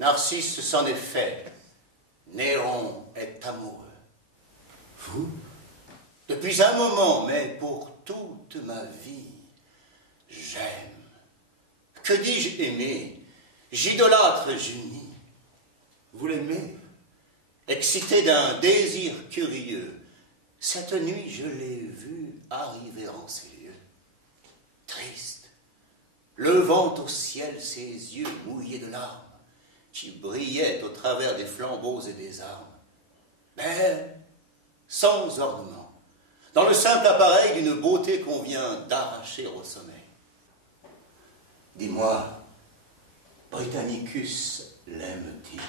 Narcisse s'en est fait. Néron est amoureux. Vous? Depuis un moment, mais pour toute ma vie, j'aime. Que dis-je aimer? J'idolâtre Junie. Vous l'aimez? Excité d'un désir curieux, cette nuit je l'ai vue arriver en ces lieux. Triste, levant au ciel ses yeux mouillés de larmes, qui brillaient au travers des flambeaux et des armes. Belle, sans ornement, dans le simple appareil d'une beauté qu'on vient d'arracher au sommeil. Dis-moi, Britannicus l'aime-t-il?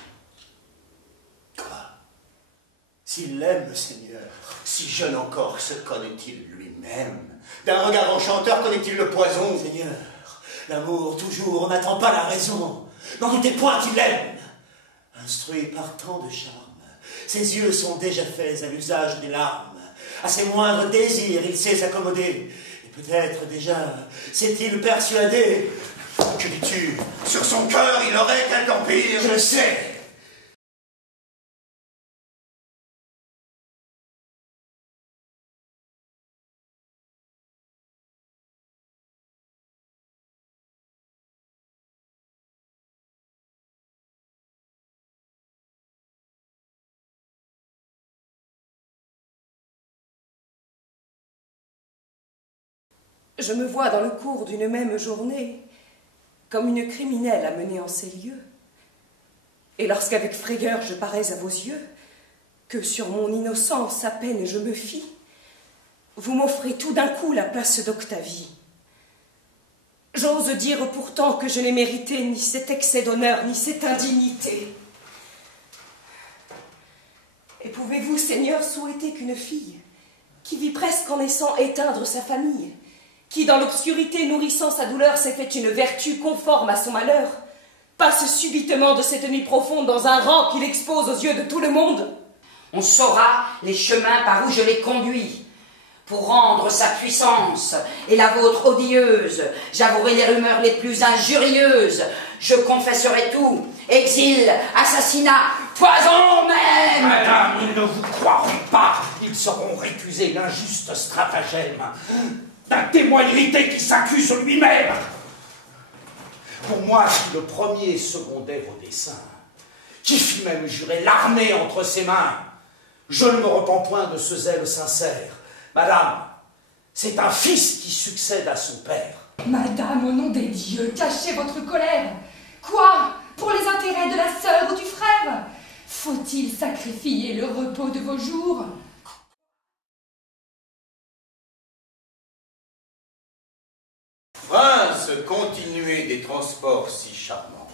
Quoi? S'il l'aime, Seigneur, si jeune encore, se connaît-il lui-même? D'un regard enchanteur connaît-il le poison? Seigneur, l'amour, toujours, n'attend pas la raison. N'en doutez point qu'il l'aime. Instruit par tant de charme, ses yeux sont déjà faits à l'usage des larmes. À ses moindres désirs, il sait s'accommoder. Et peut-être déjà s'est-il persuadé. Que dis-tu? Sur son cœur, il aurait quelque empire? Je le sais. Je me vois dans le cours d'une même journée comme une criminelle amenée en ces lieux. Et lorsqu'avec frayeur je parais à vos yeux, que sur mon innocence à peine je me fie, vous m'offrez tout d'un coup la place d'Octavie. J'ose dire pourtant que je n'ai mérité ni cet excès d'honneur, ni cette indignité. Et pouvez-vous, Seigneur, souhaiter qu'une fille, qui vit presque en naissant éteindre sa famille, qui dans l'obscurité nourrissant sa douleur s'est fait une vertu conforme à son malheur, passe subitement de cette nuit profonde dans un rang qui l'expose aux yeux de tout le monde? On saura les chemins par où je l'ai conduit. Pour rendre sa puissance et la vôtre odieuse, j'avouerai les rumeurs les plus injurieuses. Je confesserai tout. Exil, assassinat, poison même. Madame, ils ne vous croiront pas. Ils sauront récuser l'injuste stratagème d'un témoin irrité qui s'accuse lui-même. Pour moi, qui le premier secondait vos desseins, qui fit même jurer l'armée entre ses mains, je ne me repens point de ce zèle sincère. Madame, c'est un fils qui succède à son père. Madame, au nom des dieux, cachez votre colère. Quoi? Pour les intérêts de la sœur ou du frère? Faut-il sacrifier le repos de vos jours? Prince, continuez des transports si charmants.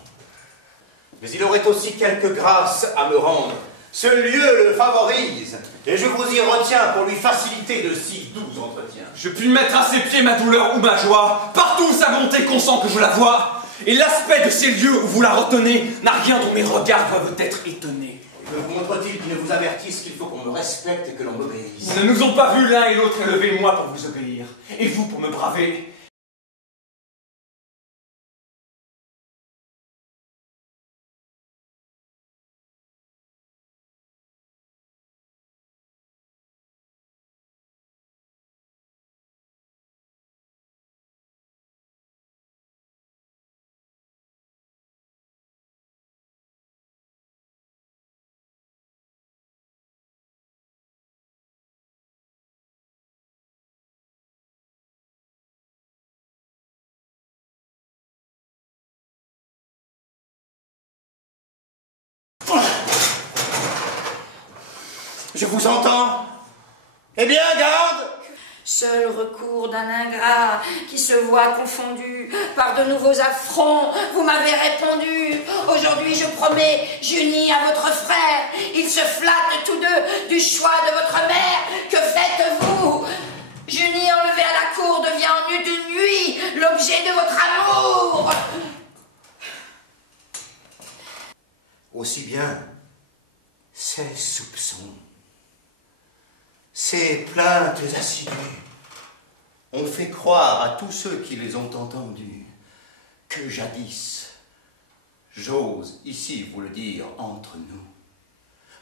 Mais il aurait aussi quelques grâces à me rendre. Ce lieu le favorise, et je vous y retiens pour lui faciliter de si doux entretiens. Je puis mettre à ses pieds ma douleur ou ma joie. Partout où sa bonté consent que je la vois. Et l'aspect de ces lieux où vous la retenez n'a rien dont mes regards doivent être étonnés. Me montre-t-il qui ne vous avertisse qu'il faut qu'on me respecte et que l'on m'obéisse? Nous ne nous ont pas vus l'un et l'autre élever, moi pour vous obéir, et vous pour me braver. Je vous entends. Eh bien, garde! Seul recours d'un ingrat qui se voit confondu par de nouveaux affronts, vous m'avez répondu. Aujourd'hui, je promets Junie à votre frère. Ils se flattent tous deux du choix de votre mère. Que faites-vous? Junie, enlevée à la cour, devient en une nuit l'objet de votre amour. Aussi bien, ces soupçons, ces plaintes assidues ont fait croire à tous ceux qui les ont entendus que jadis J'ose ici vous le dire entre nous.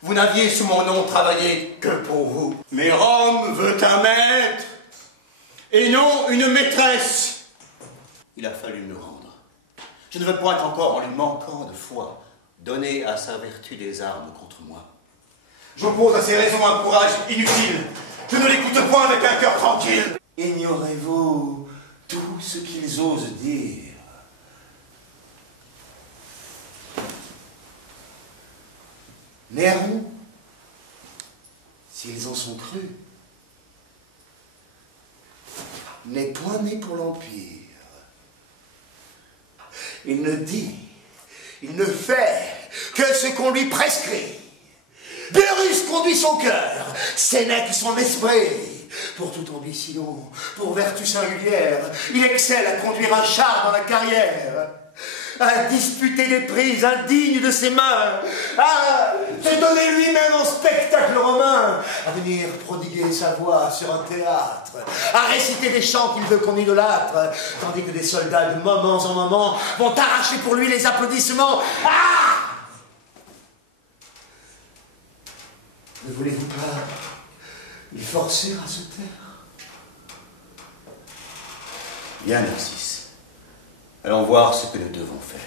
Vous n'aviez sous mon nom travaillé que pour vous. Mais Rome veut un maître et non une maîtresse. Il a fallu me rendre. Je ne veux point encore, en lui manquant de foi, donner à sa vertu des armes contre moi. J'oppose à ces raisons un courage inutile. Je ne l'écoute point avec un cœur tranquille. Ignorez-vous tout ce qu'ils osent dire? Néron, s'ils en sont crus, n'est point né pour l'Empire. Il ne dit, il ne fait que ce qu'on lui prescrit. Pyrrhus conduit son cœur, Sénèque son esprit. Pour toute ambition, pour vertu singulière, il excelle à conduire un char dans la carrière, à disputer des prises indignes de ses mains, à se donner lui-même en spectacle romain, à venir prodiguer sa voix sur un théâtre, à réciter des chants qu'il veut qu'on idolâtre, tandis que des soldats de moments en moments vont arracher pour lui les applaudissements. Ah! Ne voulez-vous pas les forcer à se taire? Bien, Narcisse. Allons voir ce que nous devons faire.